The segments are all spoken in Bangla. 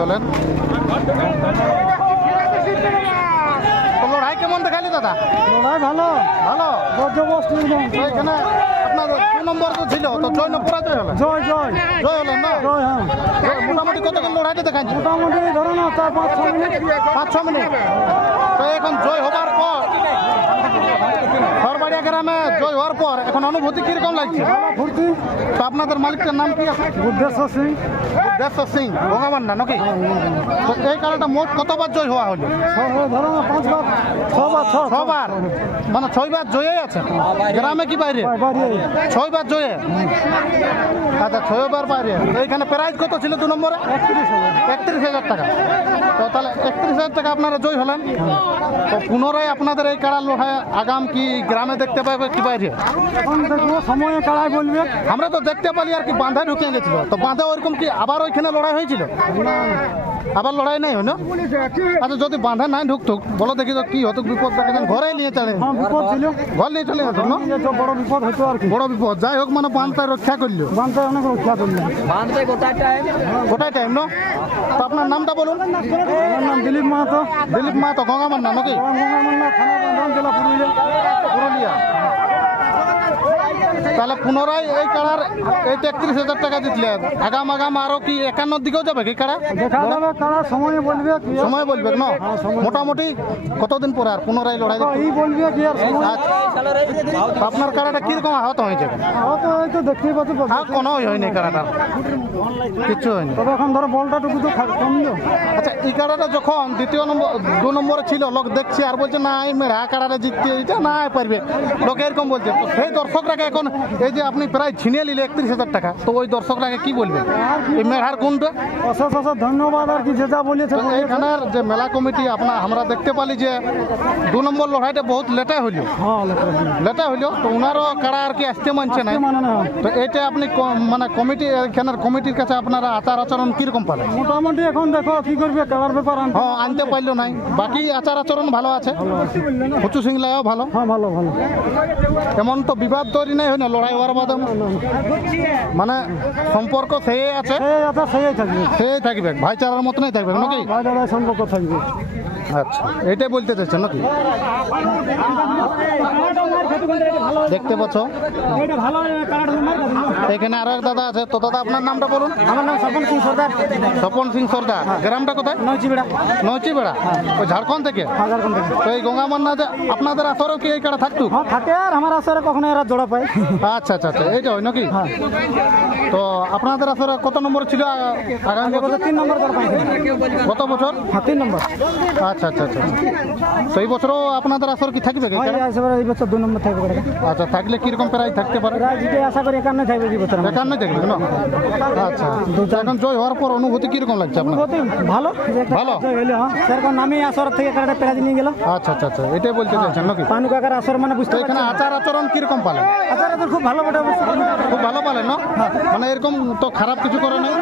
হলেন লড়াই কেমন দেখালি দাদা? লড়াই ভালো ভালো এখানে আপনার 2 নম্বর তো ছিল তো জয় না পরাজয় হলো? জয় জয় জয় হলেন না? জয়, হ্যাঁ। মোটামুটি কতক্ষণ লড়াইটা দেখাচ্ছি? মোটামুটি ধরো না 4-5-6 মিনিট। 5-6 মিনিট। তো এখন জয় হবার পর খড়বাড়িয়া গ্রামে জয় হওয়ার পর এখন অনুভূতি কিরকম লাগছে? ফুর্তি। তো আপনাদের মালিকটার নাম কি আছে? বুদ্ধেশ্বর সিং। বুদ্ধেশ্বর সিং ভগবান না নাকি? তো এই কারণটা মোট কতবার জয় হওয়া হলো? ধরো না 5 বার 6 বার 6 বার মানে 6 বার জয়ে আছে গ্রামে কি বাইরে? 6 বার জয়ে। আচ্ছা 6 বার বাইরে। তো এইখানে প্রাইজ কত ছিল 2 নম্বরে? 31,000 টাকা। তো তাহলে 31,000 টাকা আপনারা জয় হলেন। তো পুনরায় আপনাদের এই কাড়া লড়াই আগাম কি গ্রামে দেখতে পাবে কি বাইরে? এখন দেখবো সময়ে কাড়াই বলবে। আমরা তো দেখতে পারি আর কি বাঁধায় ঢুকে গেছিল। তো বাঁধা ওরকম কি আবার ওইখানে লড়াই হয়েছিল? আবার লড়াই নাই হইল? আচ্ছা যদি বাঁধা নাই ঢুকতুক বলো দেখি তো কি হতো? বিপদ দেখেন ঘরে নিয়ে চলে। বিপদ ছিল, ঘর নিয়ে চলে গেছিল না? বড় বিপদ হতো আর কি। বড় বিপদ। যাই হোক মানে বাঁধটা রক্ষা করলো। বাঁধতে অনেক রক্ষা করলো। গোটাই টাইম না? তো আপনার নামটা বলুন। আমার নাম দিলীপ মাহাতো। দিলীপ মাহাতো গঙ্গামার নাম নাকি? গঙ্গামান্না থানা বান্ধন জেলা পুরুলিয়া। পুরুলিয়া। তাহলে পুনরায় এই কাড়ার এই 31,000 টাকা জিতলেন। আগাম আরো কি 51 দিকেও যাবে কি কাড়া? দেখা যাবে কাড়া সময় বলবে। সময় বলবে না? মোটামুটি কতদিন পরে আর পুনরায় লড়াই এই বলবে কি আর সময়। আপনার কাড়াটা কিরকম আহত হয়েছে? আহত হয়তো দেখতেই পাচ্ছি। কোনো হয়নি কাড়াটা, কিচ্ছু হয়নি। তবে এখন ধরো বলটা টুকু তো কমলো। আচ্ছা এই কাড়াটা যখন 2 নম্বরে ছিল লোক দেখছি আর বলছে না এই মেরা কাড়াটা জিততে এইটা না পারবে, লোক এরকম বলছে। তো সেই দর্শকরাকে এখন এই যে আপনি প্রায় ছিনিয়ে নিলে 31,000 টাকা, তো ওই দর্শকরাকে কি বলবেন এই মেলার গুণটা? অশেষ অশেষ ধন্যবাদ আর কি যেটা বলেছে। এইখানের যে মেলা কমিটি আমরা দেখতে পালি যে 2 নম্বর লড়াইটা বহুত লেটা হইল। লেটা হইল তো ওনারও কাড়া আর কি আসতে মানছে না। তো এইটা আপনি মানে কমিটি এখানের কমিটির কাছে আপনারা আচার আচরণ কিরকম পালেন? মোটামুটি এখন দেখো কি করবে কালার ব্যাপার। হ্যাঁ আনতে পারলো নাই, বাকি আচার আচরণ ভালো আছে। হুচু সিংলাও ভালো। হ্যাঁ ভালো ভালো। এমন তো বিবাদ তৈরি নাই হয় না লড়াই হওয়ার বাদে? মানে সম্পর্ক সেই আছে, সেই থাকবে, ভাইচারার মতনই থাকবে নাকি? ভাইচারার সম্পর্ক থাকবে। আচ্ছা এটাই বলতে চাইছেন নাকি? দেখতে পাচ্ছ এখানে আরো এক দাদা আছে। তো দাদা আপনার নামটা বলুন। আমার নাম স্বপন সিং সর্দার। স্বপন সিং সর্দার। গ্রামটা কোথায়? নয়চিবেড়া। নয়চিবেড়া ওই ঝাড়খণ্ড থেকে? তো এই গঙ্গামান্না যে আপনাদের আসরেও কি এই কাড়া থাকতো? থাকে আর আমার আসরে কখনো এরা জোড়া পায়। আচ্ছা আচ্ছা আচ্ছা এইটা হয় নাকি? তো আপনাদের আসরে কত নম্বর ছিল আগামী বছর? 3 নম্বর। গত বছর? 3 নম্বর। আচ্ছা আচ্ছা আচ্ছা। তো এই বছরও আপনাদের আসর কি থাকবে? এই বছর 2 নম্বর থাকবে। আচ্ছা থাকলে কিরকম প্রাইজ থাকতে পারে? আশা করি 51 থাকবে। কি বছর 51 থাকবে না? আচ্ছা এখন জয় হওয়ার পর অনুভূতি কিরকম লাগছে আপনার? ভালো ভালো। সেরকম নামই আসর থেকে একটা প্রাইজ নিয়ে গেল। আচ্ছা আচ্ছা আচ্ছা এটাই বলতে চাইছেন নাকি? পানু কাকার আসর মানে বুঝতে এখানে আচার আচরণ কিরকম পালেন? আচার আচরণ খুব ভালো বটে। খুব ভালো পালেন না? মানে এরকম তো খারাপ কিছু করে নাই?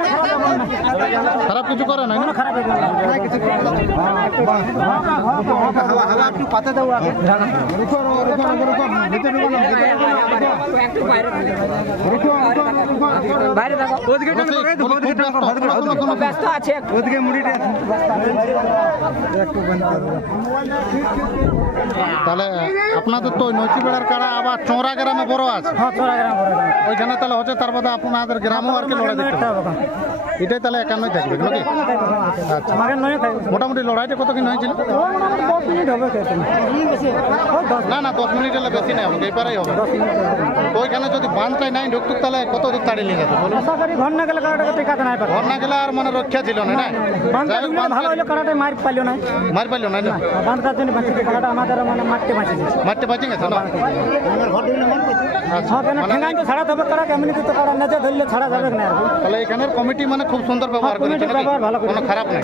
খারাপ কিছু করে নাই না? খারাপ পাতে দেবো আগে। বাইরে দেখো ব্যস্ত আছে ওদিকে মুড়িটা। তাহলে আপনাদের তো নৈচিবেড়ার কাড়া আবার চোরা গ্রামে বড় আছে। হ্যাঁ চোরা গ্রাম ওইখানে তাহলে হচ্ছে তার বাদে আপনাদের গ্রামেও আর কি লড়াই দেখতে হবে। এটাই তাহলে 51 থাকবে নাকি? আচ্ছা মোটামুটি লড়াইটা কত কিন হয়েছিল? 10 মিনিট হবে। না না 10 মিনিট হলে বেশি নেই হবে, এইবারেই হবে। তো ওইখানে যদি বাঁধটাই নাই ঢুকতুক তাহলে কত দূর তাড়িয়ে নিয়ে যেত বলুন? আশা করি ঘর না গেলে কারাটা টিকাতে নাই পারে। ঘর না গেলে আর মানে রক্ষা ছিল না। ভালো হইলো কারাটাই মার পাইলো না। মার পাইলো না? বাঁধটার জন্য বাঁচিয়েছে কারাটা আমাদের মানে মারতে বাঁচিয়েছে। মারতে বাঁচি গেছে না? ঠেঙ্গাই তো ছাড়াতে হবে কারা কেমনি তো কারা নেচে ধরলে ছাড়া যাবে না। তাহলে এখানের কমিটি মানে খুব সুন্দর ব্যবহার করেছে, কোনো খারাপ নেই।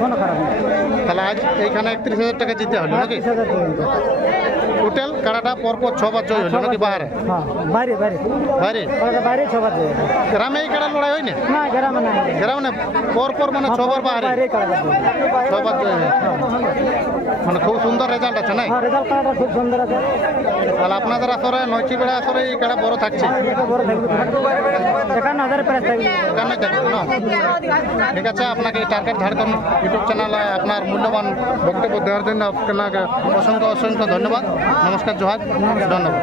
তাহলে আজ এইখানে 31,000 টাকা জিতে হলো নাকি? টোটাল কাড়াটা পরপর 6 বার জয় হলো নাকি বাহারে হ্যাঁ বাইরে বাইরে বাইরে কাড়াটা বাইরে 6 বার জয় গ্রামে এই কাড়া লড়াই হয় না না গ্রামে না গ্রামে না পরপর মানে 6 বার বাহারে বাইরে কাড়াটা 6 বার জয় হয়েছে। মানে খুব সুন্দর রেজাল্ট আছে নাই হ্যাঁ রেজাল্ট কাড়াটা খুব সুন্দর আছে তাহলে আপনাদের আসরে নয়টি বেড়া আসরে এই কাড়া বড় থাকছে এটা বড় থাকবে 51,000 প্রাইস থাকবে এখানে থাকবে না ঠিক আছে আপনাকে টার্গেট ঝাড়খণ্ড ইউটিউব চ্যানেলে আপনার মূল্যবান বক্তব্য দেওয়ার জন্য আপনাকে অসংখ্য অসংখ্য ধন্যবাদ নমস্কার জোহার ধন্যবাদ